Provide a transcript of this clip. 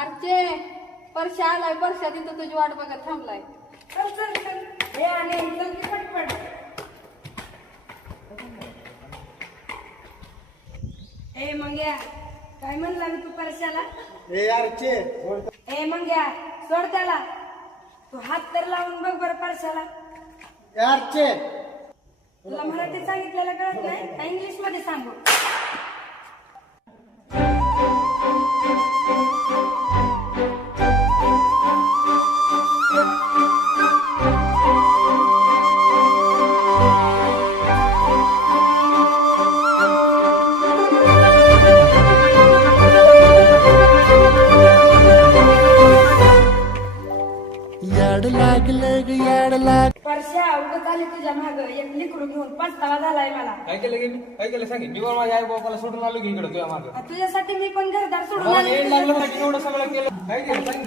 आरचे परशा आलाय, परशा तिथं तुझी वाट बघत थांबलाय. चल चल चल हे आले चल की पटपट. ए मंग्या काय म्हणला मी तू परशाला? ए यारचे ए मंग्या सोड त्याला. तू हात तर लावून बघ बरं परशाला. यारचे तुला मराठी सांगितलेलं कळत नाही का इंग्लिश मध्ये सांगू? याड लागलं ग याड लाग. परशा उगत आली तुझ्या माग एक लिकडू घेऊन पस्तावा झालाय मला. काय केलं की काय केलं सांगे मी माझ्या आई बाबाला सोडून आलो की इकडे तुझ्या मागे तुझ्यासाठी मी पण घरदार सोडून मला आले येड लागलं म्हणजे एवढं सगळं केलं काय केलं सांग